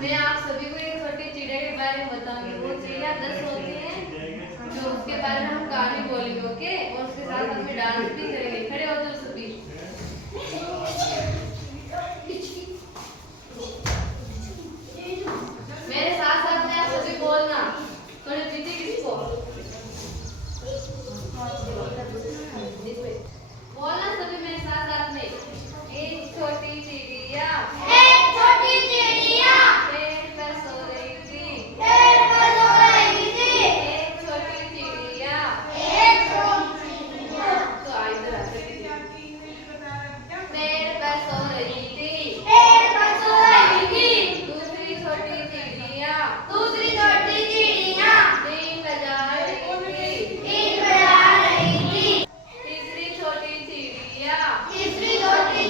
मैं आप सभी को एक छोटी चिड़िया के बारे में बताऊंगी। वो चिड़िया 10 होती है, जो उसके बारे में हम कहानी बोलेंगे, ओके। और उसके साथ हमें डांस भी करेंगे। खड़े हो जाओ सभी। मेरे साथ साथ में आप सभी बोलना। थोड़ी पीछे किसको बोलना सभी मेरे साथ साथ में। एक छोटी चिड़िया पेड़ पर सो रही थी। एक छोटी चिड़िया तो इधर आ पेड़ पर सो रही थी। दूसरी छोटी चिड़िया बीन बजा रही थी। तीसरी छोटी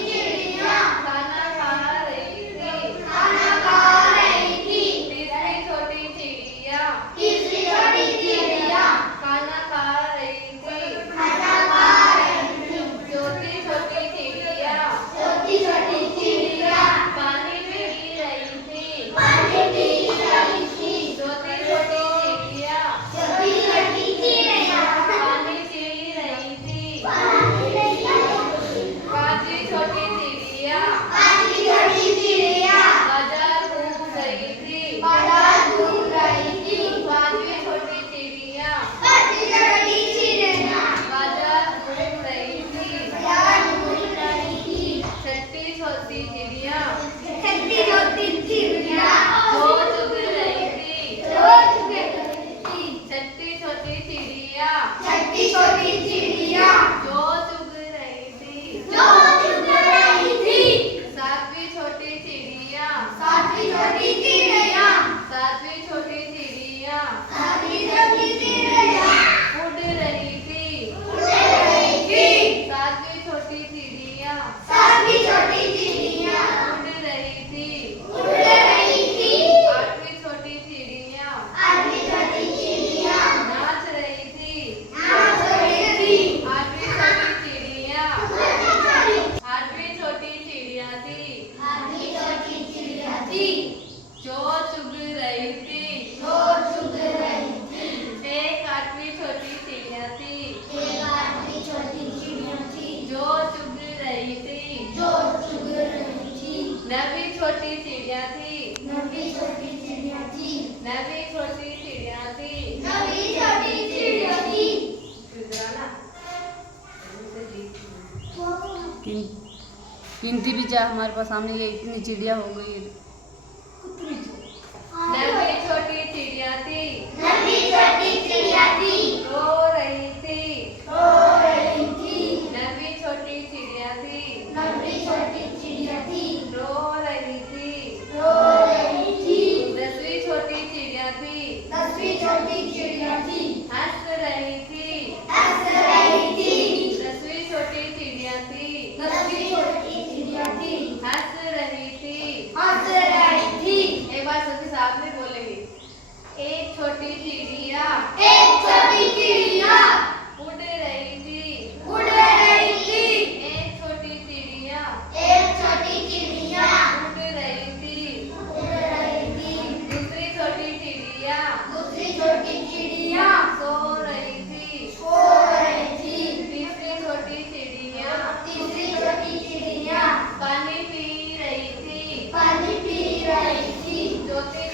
चिड़िया खाना खा रही थी। तीसरी छोटी चिड़िया खाना खा रही थी। चौथी छोटी चिड़िया पानी पी रही थी। चौथी छोटी चिड़िया पानी पी रही थी। पांचवी छोटी चिड़िया बाजार घूम रही थी। पांचवी छोटी चिड़िया बाजार घूम रही थी। छठी छोटी चिड़िया जो चुग रही थी। छठी छोटी चिड़िया जो चुग रही थी। सातवीं छोटी चिड़िया उड़ रही थी। सातवीं छोटी चिड़िया उड़ रही थी। आठवीं छोटी चिड़िया नाच रही थी। आठवीं छोटी चिड़िया थी जो चुग रही थी। एक आठवीं छोटी चिड़िया थी जो चुग रही थी। नवीं छोटी चिड़िया थी। गिनती भी जा हमारे पास सामने, ये इतनी चिड़िया हो गई है। नवीं छोटी चिड़िया थी रो रही थी। नवीं छोटी चिड़िया थी रो रही थी। 10वीं छोटी चिड़िया थी हंस रही थी। 10वीं छोटी चिड़िया थी हंस रही थी। एक बार सभी साथ में बोलेंगे। एक छोटी चिड़िया उड़ रही थी। एक छोटी चिड़िया उड़ रही थी। दूसरी छोटी चिड़िया सो रही थी। तीसरी छोटी चिड़िया पानी पी रही थी। चौथी